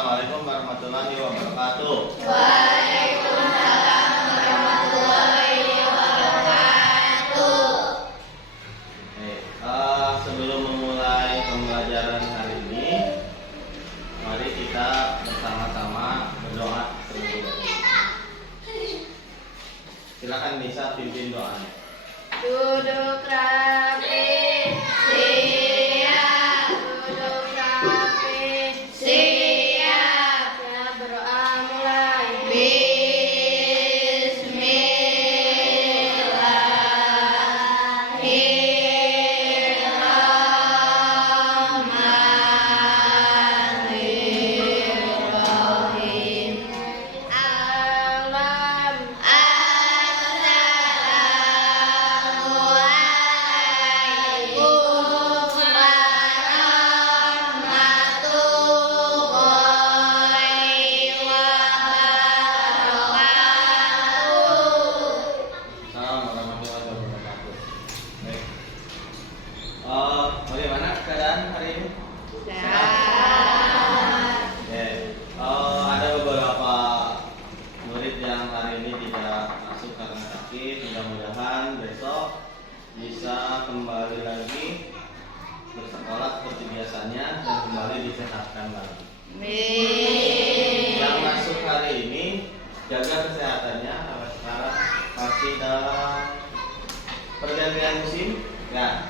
Assalamualaikum warahmatullahi wabarakatuh. Waalaikumsalam warahmatullahi wabarakatuh. Sebelum memulai pembelajaran hari ini, mari kita bersama-sama berdoa terlebih dahulu. Silakan Nisa pimpin doanya. Duduk rapi, siap. Duduk rapi, siap. Ya, berdoa mulai. Bismillahirrahmanirrahim. Alam. Assalamualaikum warahmatullahi wabarakatuh. Assalamualaikum warahmatullahi wabarakatuh. Baik. Bagaimana keadaan hari ini? Sehat. Oke. Ada beberapa murid yang hari ini tidak masuk karena sakit. Mudah-mudahan besok bisa kembali lagi bersekolah seperti biasanya dan kembali disehatkan lagi. Yang masuk hari ini jaga kesehatannya karena sekarang masih dalam pergantian musim, ya.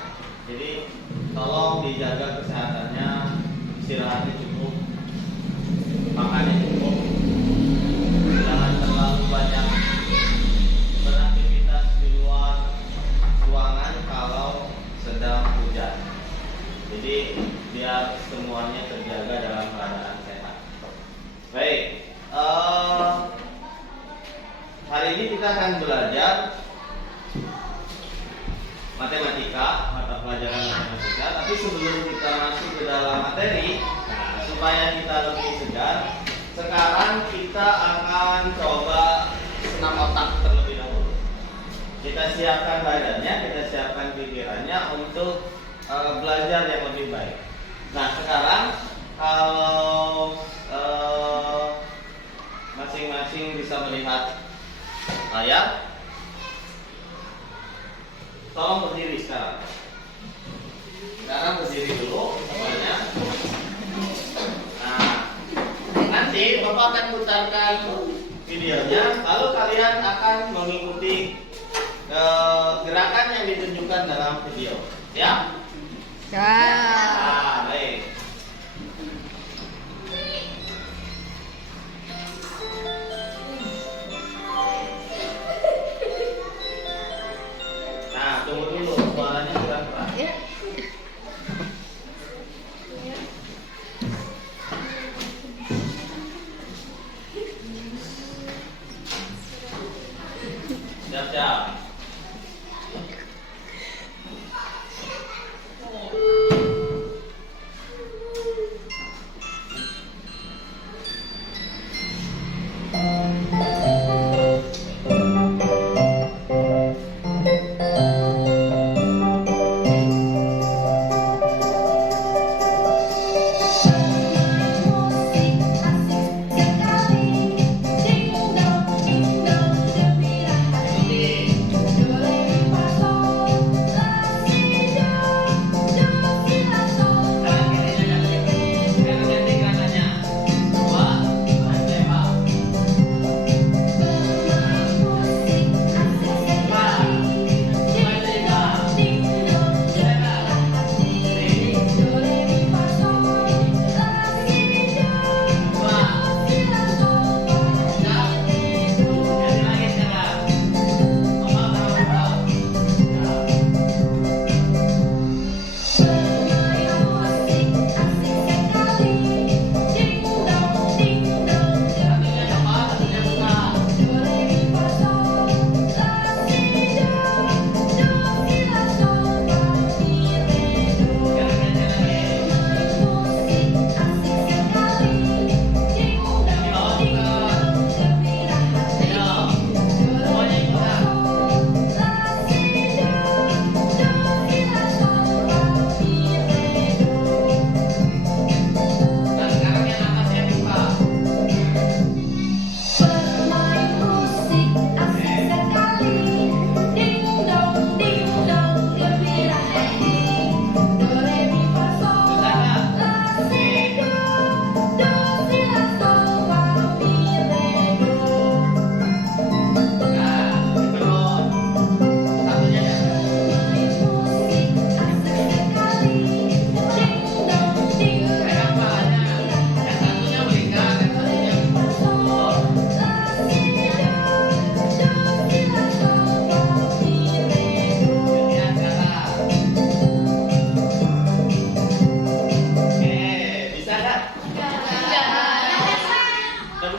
Jadi tolong dijaga kesehatannya, istirahatnya cukup, makannya cukup, jangan terlalu banyak beraktivitas di luar ruangan kalau sedang hujan. Jadi biar semuanya terjaga dalam keadaan sehat. Baik, hari ini kita akan belajar matematika, mata pelajaran matematika. Tapi sebelum kita masuk ke dalam materi, supaya kita lebih segar, sekarang kita akan coba senam otak terlebih dahulu. Kita siapkan badannya, kita siapkan pikirannya untuk belajar yang lebih baik. Nah, sekarang kalau masing-masing bisa melihat layar, tolong berdiri sekarang. Sekarang berdiri dulu semuanya. Nah, nanti Bapak akan putarkan videonya, lalu kalian akan mengikuti gerakan yang ditunjukkan dalam video, ya? Nah, baik. Nah, tunggu dulu, suaranya kurang keras. Siap-siap.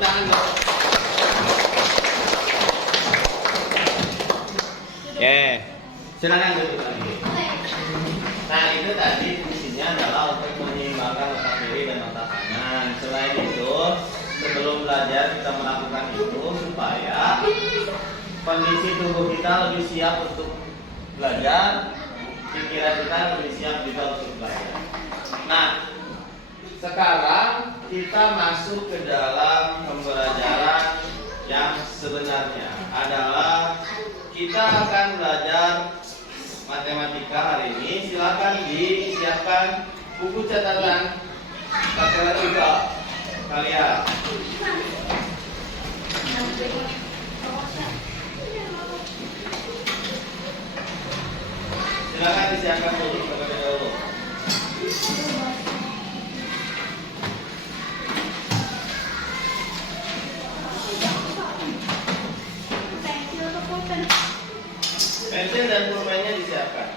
tangan dong. Oke, silakan duduk lagi. Nah, itu tadi fungsinya adalah untuk menyeimbangkan otak kiri dan otak kanan. Selain itu, sebelum belajar kita melakukan itu supaya kondisi tubuh kita lebih siap untuk belajar, pikiran kita lebih siap juga untuk belajar. Nah, sekarang kita masuk ke dalam pembelajaran yang sebenarnya adalah kita akan belajar matematika hari ini. Silakan disiapkan buku catatan matematika kalian. Silakan disiapkan dulu terlebih dahulu. Pensil dan pulpennya disiapkan.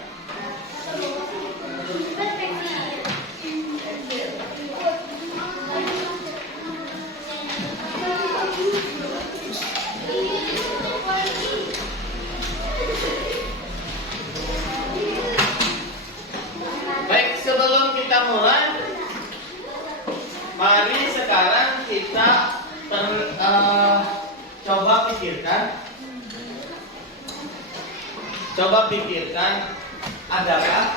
Baik, sebelum kita mulai, mari sekarang kita coba pikirkan adakah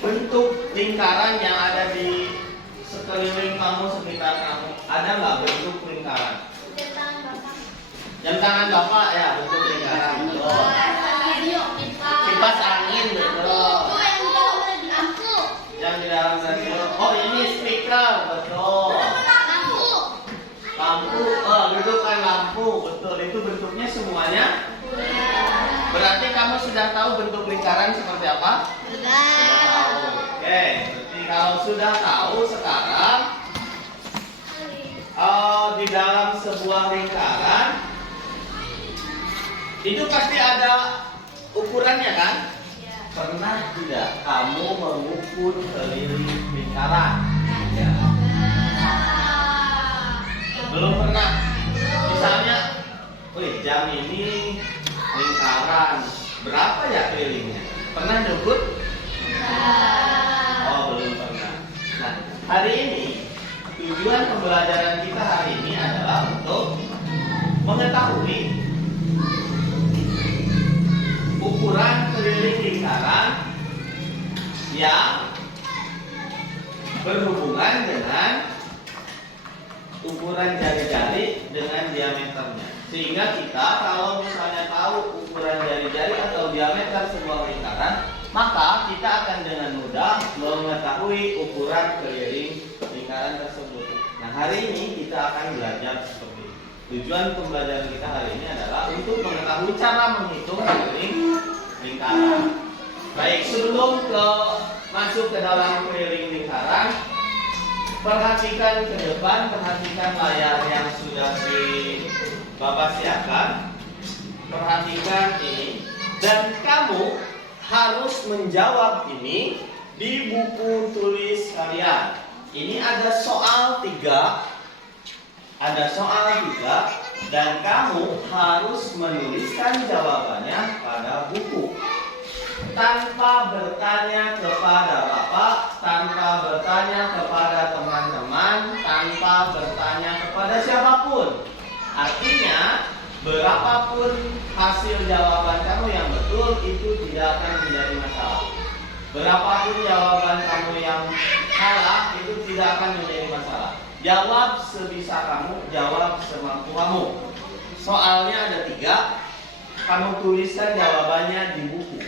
bentuk lingkaran yang ada di sekeliling kamu, sekitar kamu? Ada nggak bentuk lingkaran? Jam tangan Bapak ya, bentuk lingkaran. Betul. Kipas angin, betul. Yang di dalam radio. Oh, ini speaker, betul. Lampu, dudukan lampu, betul. Itu bentuknya semuanya. Berarti kamu sudah tahu bentuk lingkaran seperti apa? Sudah tahu. Oke, berarti kalau sudah tahu sekarang di dalam sebuah lingkaran itu pasti ada ukurannya kan? Pernah tidak kamu mengukur keliling lingkaran? Belum pernah. Misalnya, jam ini lingkaran berapa ya kelilingnya? Pernah nyebut? Oh, belum pernah. Nah, hari ini tujuan pembelajaran kita hari ini adalah untuk mengetahui ukuran keliling lingkaran yang berhubungan dengan ukuran jari-jari dengan diameternya. Sehingga kita kalau misalnya tahu ukuran jari-jari atau diameter sebuah lingkaran, maka kita akan dengan mudah mengetahui ukuran keliling lingkaran tersebut. Nah, hari ini kita akan belajar seperti itu. Tujuan pembelajaran kita hari ini adalah untuk mengetahui cara menghitung keliling lingkaran. Baik, sebelum masuk ke dalam keliling lingkaran, perhatikan ke depan, perhatikan layar yang sudah Bapak siapkan. Perhatikan ini. Dan kamu harus menjawab ini di buku tulis kalian. Ini ada soal 3. Ada soal 3 dan kamu harus menuliskan jawabannya pada buku. Tanpa bertanya kepada Bapak, tanpa bertanya kepada teman-teman, tanpa bertanya kepada siapapun. Artinya, berapapun hasil jawaban kamu yang betul, itu tidak akan menjadi masalah. Berapapun jawaban kamu yang salah, itu tidak akan menjadi masalah. Jawab sebisa kamu, jawab semampu kamu. Soalnya ada 3, kamu tuliskan jawabannya di buku.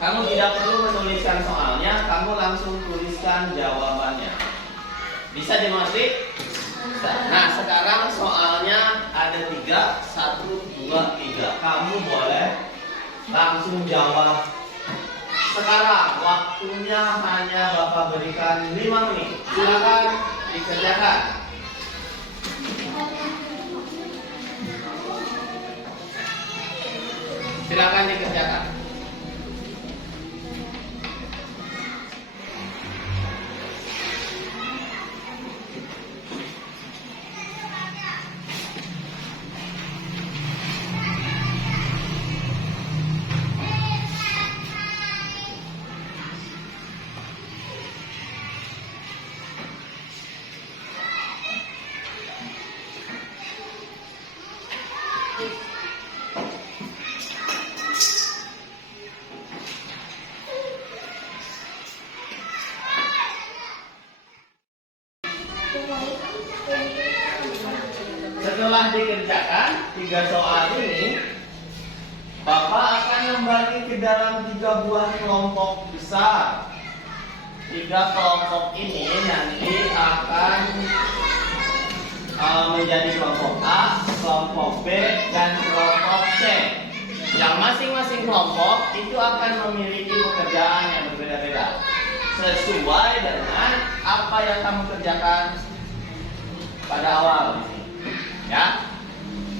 Kamu tidak perlu menuliskan soalnya, kamu langsung tuliskan jawabannya. Bisa dimengerti? Nah, sekarang soalnya ada 3, 1, 2, 3. Kamu boleh langsung jawab. Sekarang waktunya hanya Bapak berikan 5 menit. Silakan dikerjakan. Silakan dikerjakan. Setelah dikerjakan 3 soal ini, Bapak akan membagi ke dalam 3 buah kelompok besar. 3 kelompok ini nanti akan menjadi kelompok A, kelompok B, dan kelompok C. Yang masing-masing kelompok itu akan memiliki pekerjaan yang berbeda-beda sesuai dengan apa yang kamu kerjakan pada awal di sini. Ya.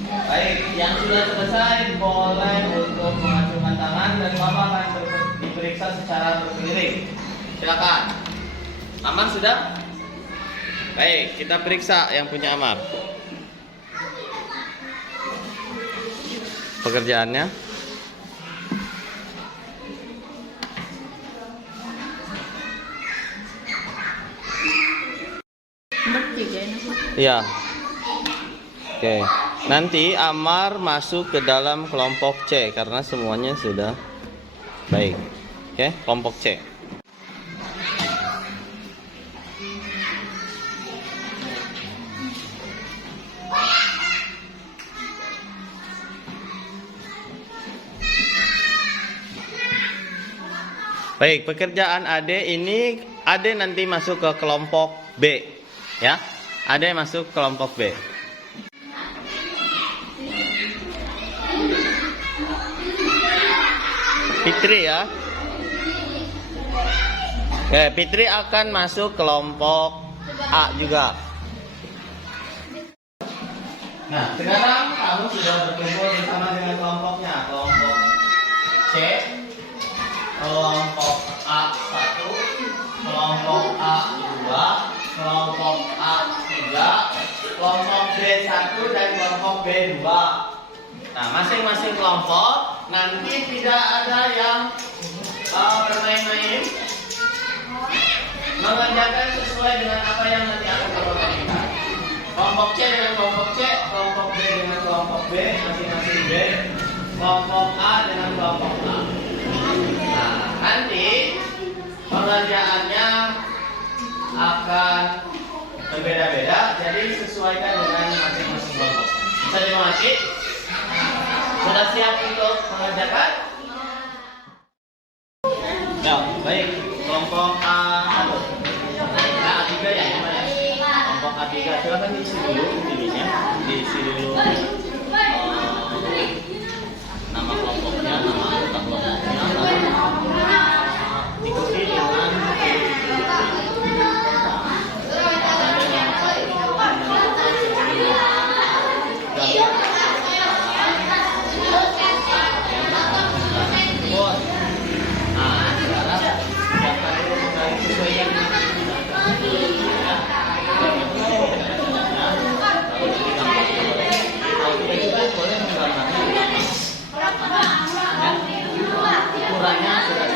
Baik, yang sudah selesai boleh untuk mengacungkan tangan dan Bapak akan diperiksa secara berkeliling. Silakan. Amar sudah? Baik, kita periksa yang punya Amar. Pekerjaannya. Iya. Oke. Nanti Amar masuk ke dalam kelompok C karena semuanya sudah baik. Oke, kelompok C. Baik, pekerjaan Ade ini Ade nanti masuk ke kelompok B, ya. Ade masuk kelompok B. Fitri ya. Oke, Fitri akan masuk kelompok A juga. Nah, sekarang kamu sudah berkumpul bersama dengan kelompoknya. Kelompok C, kelompok A1, kelompok A2, kelompok A3, kelompok B1 dan kelompok B2. Nah, masing-masing kelompok nanti tidak ada yang bermain-main, mengerjakan sesuai dengan apa yang nanti akan Bapak berikan. Kelompok C dengan kelompok C, kelompok B dengan kelompok B, masing-masing B, kelompok A dengan kelompok A. Nah, nanti pengerjaannya akan berbeda-beda, jadi sesuaikan dengan masing-masing kelompok. Bisa dimengerti? Sudah siap untuk mengerjakan? Ya, baik. Kelompok A1. A3 ya, kelompok A3. Silakan diisi dulu ininya, diisi dulu nama kelompoknya, nama anggota kelompoknya, lalu ikuti dengan ukurannya sudah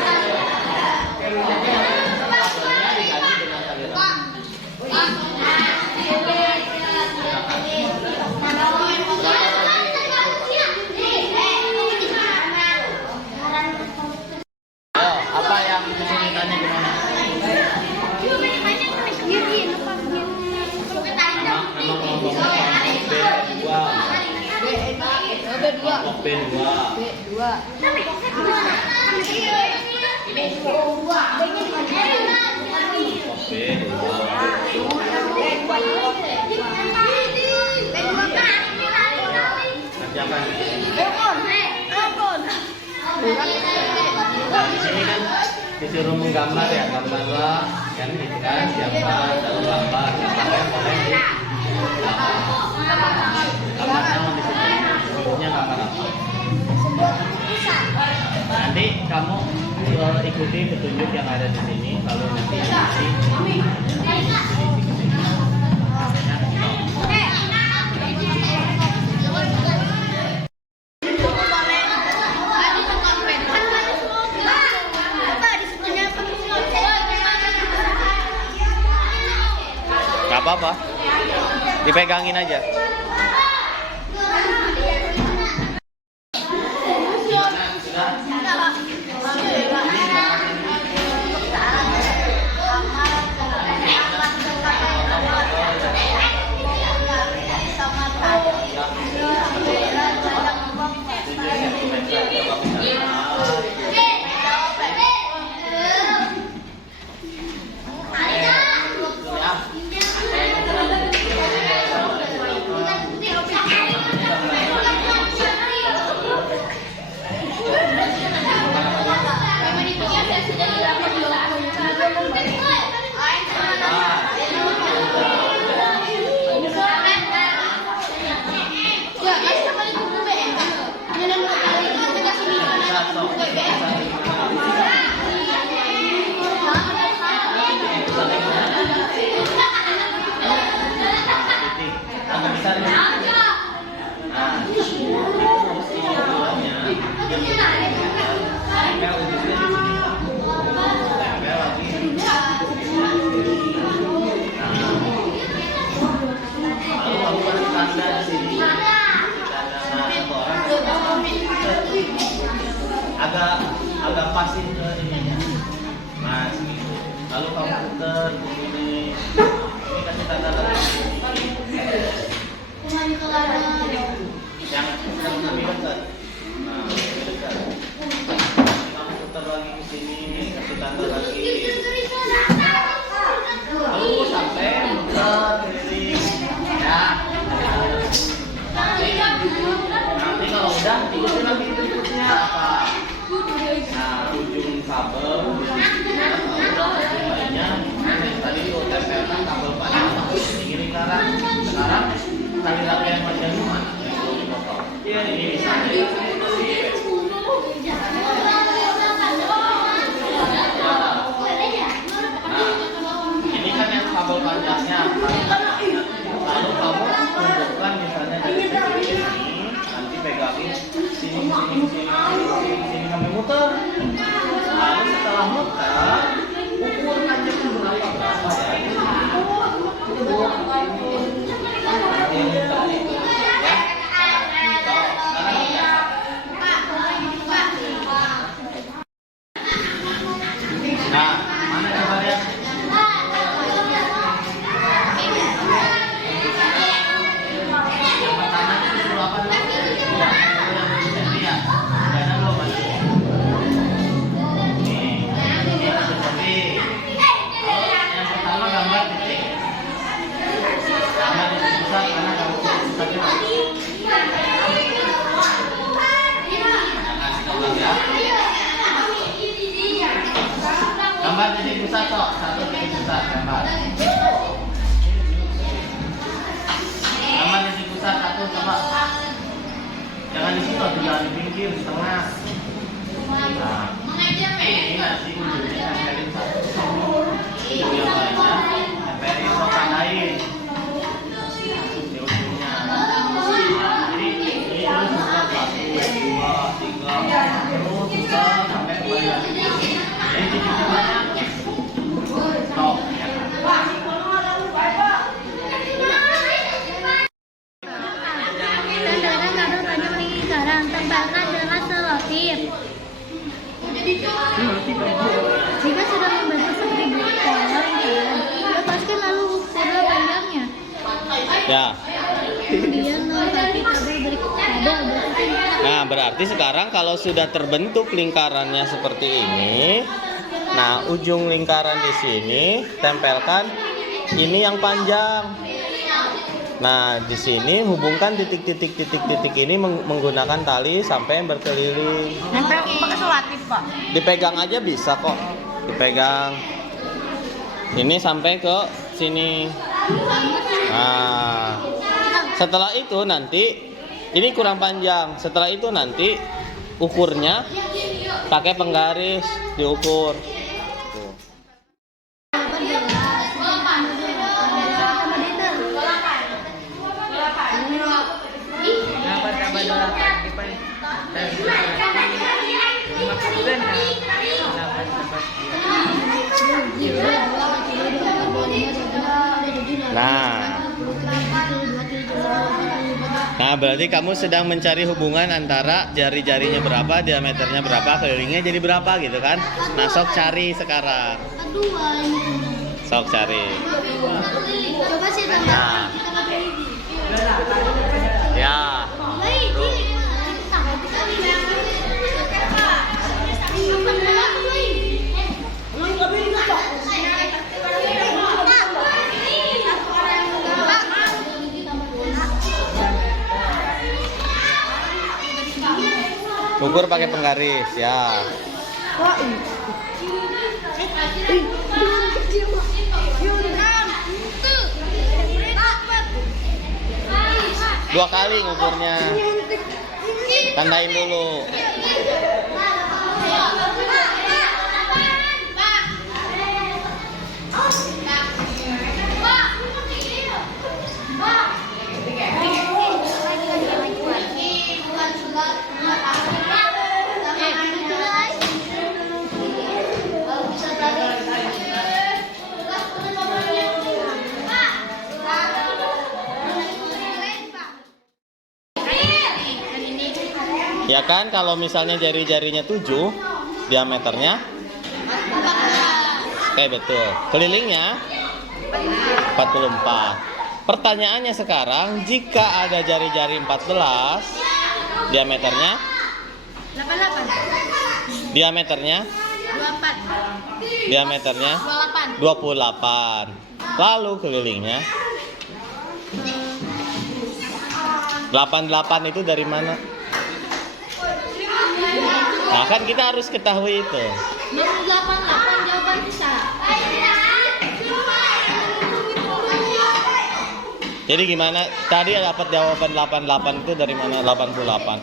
apa yang kesulitannya gimana? Kelompok B2. Kerjakan. Di sini kan disuruh menggambar ya, gambarlah kan gitu kan, siapa dalam gambar, gambarnya boleh di gambarnya disebutnya gambar apa. Nanti kamu ikuti petunjuk yang ada di sini, lalu nanti nggak apa-apa, dipegangin aja. sini sampai muter. Lalu setelah muter, ukur panjangnya berapa ya? Nah, mana coba lihat? Yang pertama itu dulu apa dulu? Ya, ada belum masuk? Nih, ini ada seperti. Yang pertama gambar titik. Gambar titik besar karena gambar titik besarnya. Jangan ditolak ya. Gambar titik pusat kok, satu titik pusat gambar. Gambar titik pusat satu coba. Jangan di situ, jangan di pinggir, di tengah. Nah, ini nasi ujungnya tempelin satu. Ujung yang lainnya tempelin sopan lain. Di ujungnya. Jadi ini terus buka 1, 2, 3, terus buka sampai kembali lagi. Jadi titiknya banyak. Stop. Tanda kado pada lingkaran, tempelkan dengan selotip. Jika sudah membentuk seperti pola lingkaran, lepaskan lalu ukurlah panjangnya. Ya. Kemudian melengkapi kabel berikutnya. Nah, berarti sekarang kalau sudah terbentuk lingkarannya seperti ini, nah ujung lingkaran di sini tempelkan ini yang panjang. Nah, di sini hubungkan titik-titik ini menggunakan tali sampai berkeliling. Nempel pakai selotip, Pak. Dipegang aja bisa kok. Dipegang. Ini sampai ke sini. Nah, setelah itu nanti ini kurang panjang. Setelah itu nanti ukurnya pakai penggaris diukur. Tuh. Nah, berarti kamu sedang mencari hubungan antara jari-jarinya berapa, diameternya berapa, kelilingnya jadi berapa gitu kan? Nah, sok cari sekarang. Sok cari. Coba sih tambah. Nah. Ya. Ukur pakai penggaris ya. 2 kali ngukurnya. Tandain dulu. Ya kan, kalau misalnya jari-jarinya 7, diameternya oke, betul. Kelilingnya 44. Pertanyaannya sekarang, jika ada jari-jari 14, diameternya 88. diameternya 24. diameternya 28. Lalu kelilingnya 88 itu dari mana? Nah, kan kita harus ketahui itu. 88 jawaban bisa. Jadi gimana? Tadi dapat jawaban 88 itu dari mana? 88.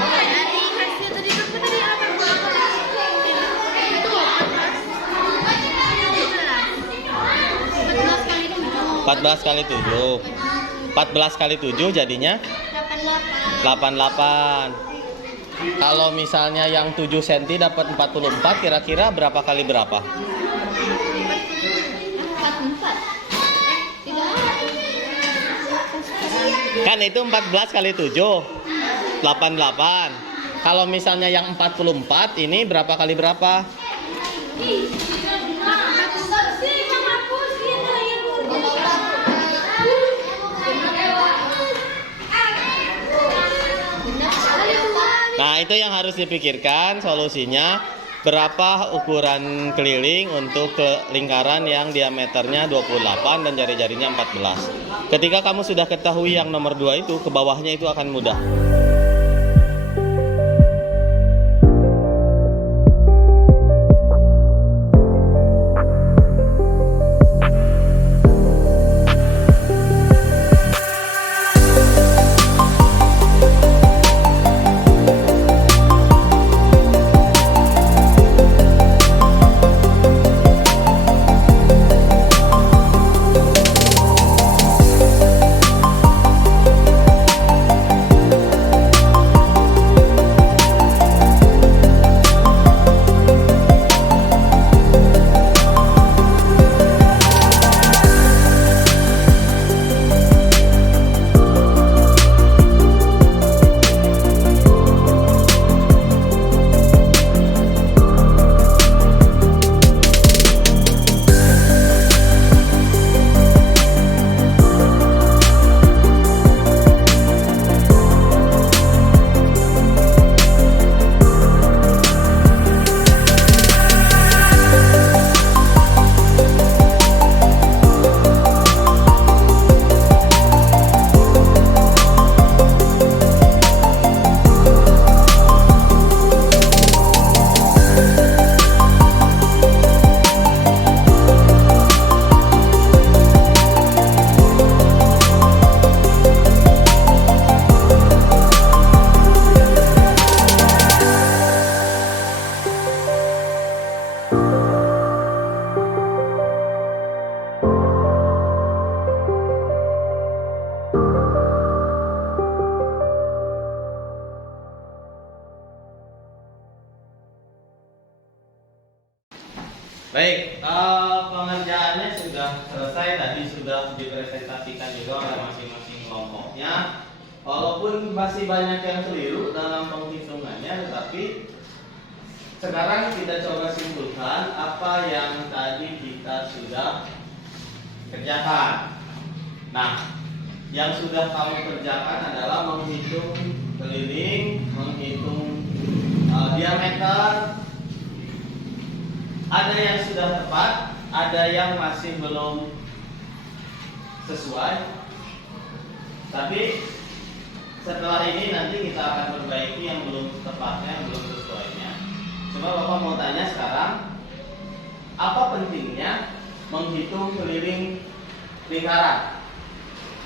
Dari hasil tadi itu tadi 88. Itu 14 kali 7. 14 kali 7. 14 kali 7 jadinya 88. 88. Kalau misalnya yang 7 cm dapat 44, kira-kira berapa kali berapa? 44. Tidak. Kan itu 14 kali 7, 88. Kalau misalnya yang 44 ini berapa kali berapa? Nah, itu yang harus dipikirkan solusinya. Berapa ukuran keliling untuk ke lingkaran yang diameternya 28 dan jari-jarinya 14. Ketika kamu sudah ketahui yang nomor 2 itu, ke bawahnya itu akan mudah. Baik, pengerjaannya sudah selesai. Tadi sudah dipresentasikan juga oleh masing-masing kelompoknya. Walaupun masih banyak yang keliru dalam penghitungannya, tetapi sekarang kita coba simpulkan apa yang tadi kita sudah kerjakan. Nah, yang sudah kamu kerjakan adalah menghitung keliling, menghitung diameter. Ada yang sudah tepat, ada yang masih belum sesuai. Tapi setelah ini nanti kita akan perbaiki yang belum tepatnya, yang belum sesuainya. Coba Bapak mau tanya sekarang, apa pentingnya menghitung keliling lingkaran?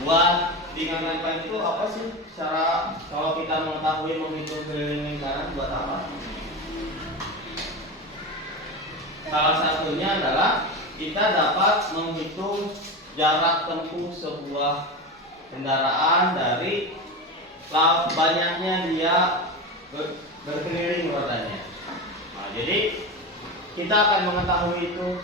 Buat di lingkaran itu apa sih? Cara kalau kita mengetahui menghitung keliling lingkaran buat apa? Salah satunya adalah kita dapat menghitung jarak tempuh sebuah kendaraan dari banyaknya dia berkeliling rodanya. Nah, jadi kita akan mengetahui itu.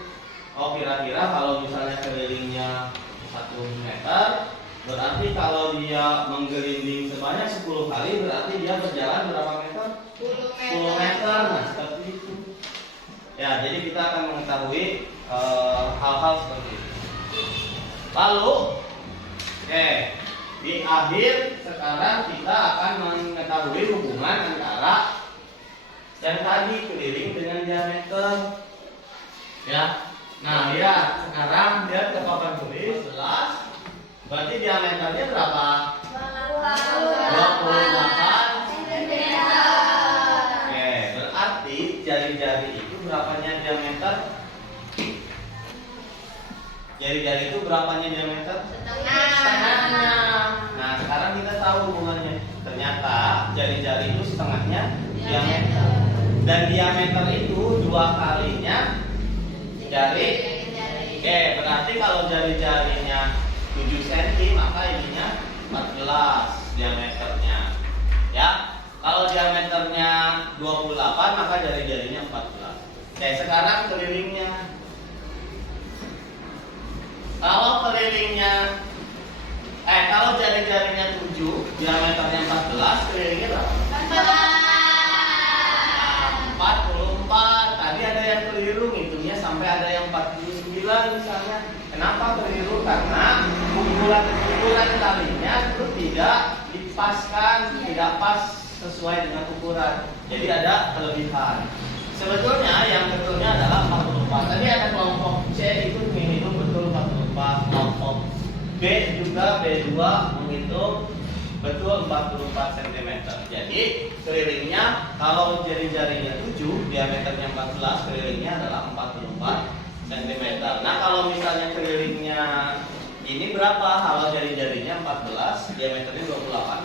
Oh, kira-kira kalau misalnya kelilingnya 1 meter, berarti kalau dia menggelinding sebanyak 10 kali, berarti dia berjalan berapa meter? 10 meter. Nah, seperti itu. Ya, jadi kita akan mengetahui hal-hal seperti itu. Lalu, di akhir sekarang kita akan mengetahui hubungan antara yang tadi keliling dengan diameter. Ya, nah lihat sekarang lihat ke papan tulis 11. Berarti diameternya berapa? 28. Berarti jari-jari itu berapanya diameter? Jari-jari itu berapanya diameter? Setengahnya. Nah, sekarang kita tahu hubungannya. Ternyata jari-jari itu setengahnya diameter. Dan diameter itu 2 kalinya jari. Oke, berarti kalau jari-jarinya 7 cm, maka ininya 14 diameternya. Ya. Kalau diameternya 28 maka jari-jarinya 14. Oke, sekarang kelilingnya. Kalau jari-jarinya 7, diameternya 14, kelilingnya berapa? 44. Tadi ada yang keliru ngitungnya sampai ada yang 49 misalnya. Kenapa keliru? Karena ukuran talinya itu tidak dipaskan, tidak pas sesuai dengan ukuran. Jadi ada kelebihan. Sebetulnya yang betulnya adalah 44. Tadi ada kelompok C itu menghitung betul 44, kelompok B juga B2 menghitung betul 44 cm. Jadi kelilingnya kalau jari-jarinya 7, diameternya 14, kelilingnya adalah 44 cm. Nah, kalau misalnya kelilingnya ini berapa? Kalau jari-jarinya 14, diameternya 28.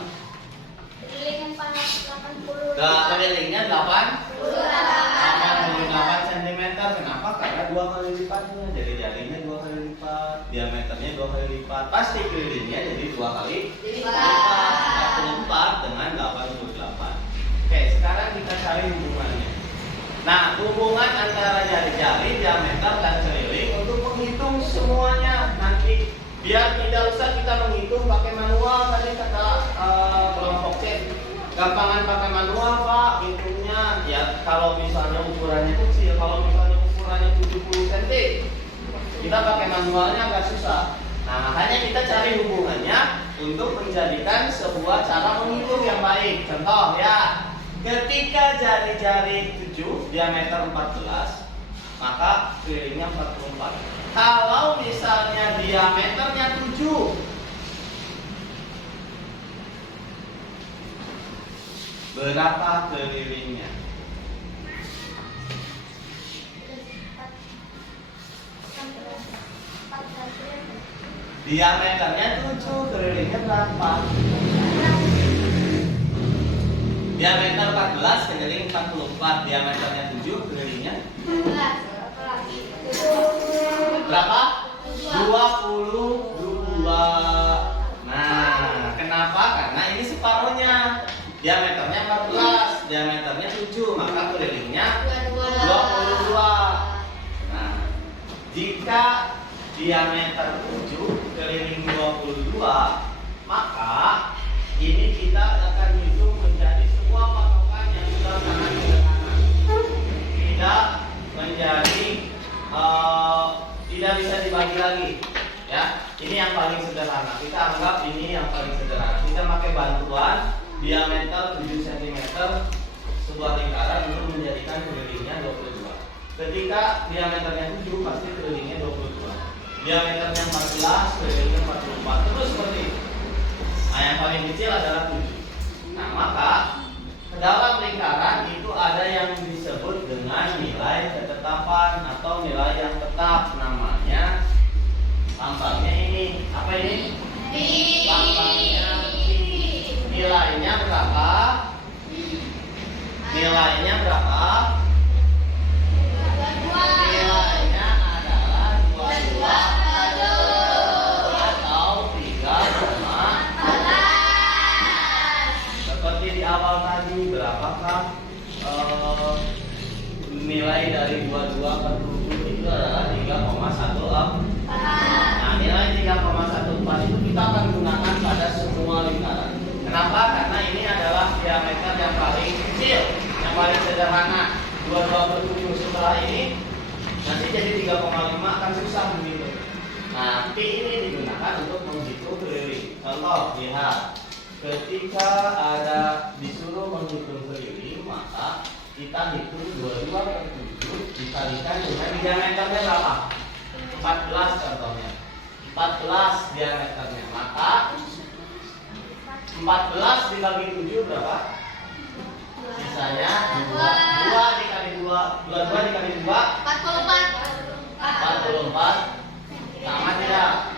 Kelilingnya 88 cm. Kenapa? Karena 2 kali lipatnya. Jadi jarinya 2 kali lipat, diameternya 2 kali lipat. Pasti kelilingnya jadi 2 kali lipat. 44 dengan 88. Oke, sekarang kita cari hubungannya. Nah, hubungan antara jari-jari, diameter, dan keliling untuk menghitung semuanya nanti. Biar tidak usah kita menghitung pakai manual tadi kata kelompok C. Gampangan pakai manual Pak, hitungnya ya kalau misalnya ukurannya kecil, kalau misalnya ukurannya 70 cm, kita pakai manualnya agak susah. Nah, makanya kita cari hubungannya untuk menjadikan sebuah cara menghitung yang baik. Contoh ya, ketika jari-jari 7, diameter 14, maka kelilingnya 44. Kalau misalnya diameternya 7, berapa kelilingnya? Diameternya 7, kelilingnya berapa? Diameter 14, keliling 44. Diameternya 7, kelilingnya berapa? 22. Nah, kenapa? Karena ini separohnya. Diameternya 14, diameternya 7, maka kelilingnya 22. Nah, jika diameter 7 keliling 22, maka ini kita akan hitung menjadi sebuah patokan yang sudah sangat sederhana. Tidak menjadi tidak bisa dibagi lagi. Ya, ini yang paling sederhana. Kita anggap ini yang paling sederhana. Kita pakai bantuan diameter 7 cm sebuah lingkaran untuk menjadikan kelilingnya 22. Ketika diameternya 7 pasti kelilingnya 22. Diameternya 14, kelilingnya 44. Terus seperti itu. Nah, yang paling kecil adalah 7. Nah, maka ke dalam lingkaran itu ada yang disebut dengan nilai ketetapan atau nilai yang tetap, namanya lambangnya ini. Apa ini? Lambangnya nilainya berapa? Nilainya berapa? Nilainya adalah 22 atau 3,14. Seperti di awal tadi, berapakah nilai dari 22 per 7 itu adalah 3,14. Nah, nilai 3,14 itu kita akan gunakan pada semua lingkaran. Kenapa? Karena ini adalah diameter yang paling kecil, yang paling sederhana. 22 per 7 setelah ini nanti jadi 3,5 akan susah begitu. Nah, pi ini digunakan untuk menghitung keliling. Contoh, lihat. Ketika ada disuruh menghitung keliling, maka kita hitung 22 per 7 dikalikan dengan diameternya berapa? 14 contohnya. 14 diameternya. Maka 14 dibagi 7 berapa? Sisanya 2 dikali 2. 22 dikali 2 44. Sama tidak?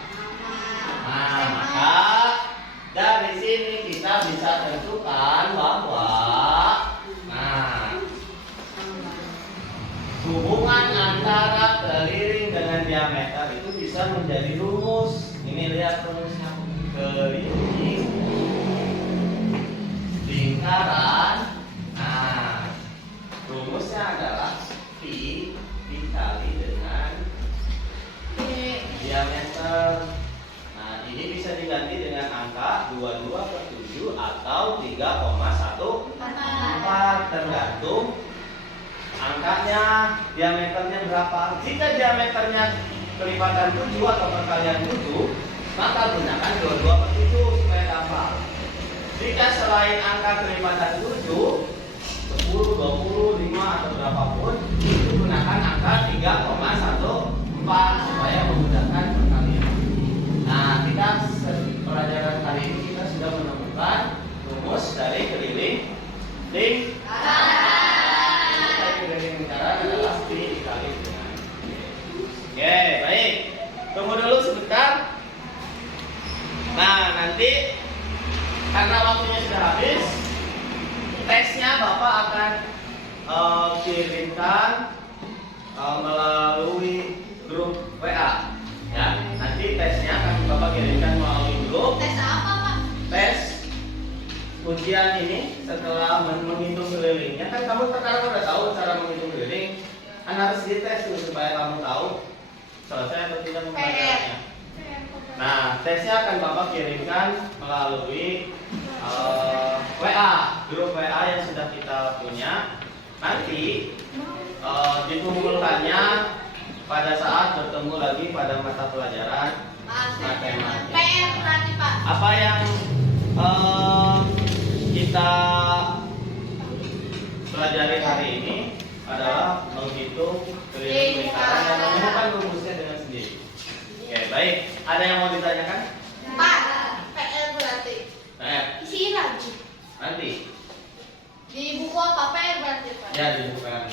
Nah, maka dari sini kita bisa tentukan bahwa hubungan antara keliling dengan diameter itu bisa menjadi rumus. Ini lihat rumusnya. Keliling lingkaran. Nah, rumusnya adalah pi dikali dengan diameter. Nah, ini bisa diganti dengan angka 22/7 atau 3,14, tergantung angkanya, diameternya berapa. Jika diameternya kelipatan 7 atau perkalian 7, maka gunakan 22/7 supaya gampang. Jika selain angka kelipatan 7, 10, 20, 5 atau berapapun, itu gunakan angka 3,14 supaya memudahkan perkalian. Nah, kita pelajaran kali ini kita sudah menemukan rumus dari keliling lingkaran. Keliling lingkaran adalah pi dikali dengan D. Oke, baik. Tunggu dulu sebentar. Nah, nanti karena waktunya sudah habis, tesnya Bapak akan kirimkan melalui grup WA. Ya, nanti tesnya akan Bapak kirimkan melalui grup. Tes apa, Pak? Tes ujian ini setelah menghitung kelilingnya, kan kamu sekarang udah tahu cara menghitung keliling. Kan harus dites dulu supaya kamu tahu selesai atau tidak pembelajarannya. Nah, tesnya akan Bapak kirimkan melalui WA, grup WA yang sudah kita punya. Nanti dikumpulkannya pada saat bertemu lagi pada mata pelajaran matematika. PR berarti, Pak. Apa yang kita pelajari hari ini adalah menghitung keliling lingkaran dan menemukan rumusnya dengan sendiri. Oke, baik. Ada yang mau ditanyakan? Pak, PR berarti. Isi lagi. Nanti. Di buku apa PR berarti, Pak? Ya, dibuka.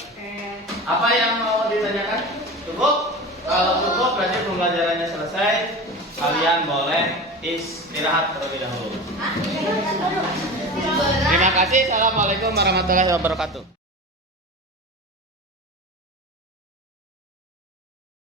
Apa yang mau ditanyakan? Cukup? Kalau cukup berarti pembelajarannya selesai. Kalian boleh istirahat terlebih dahulu. Terima kasih. Assalamualaikum warahmatullahi wabarakatuh.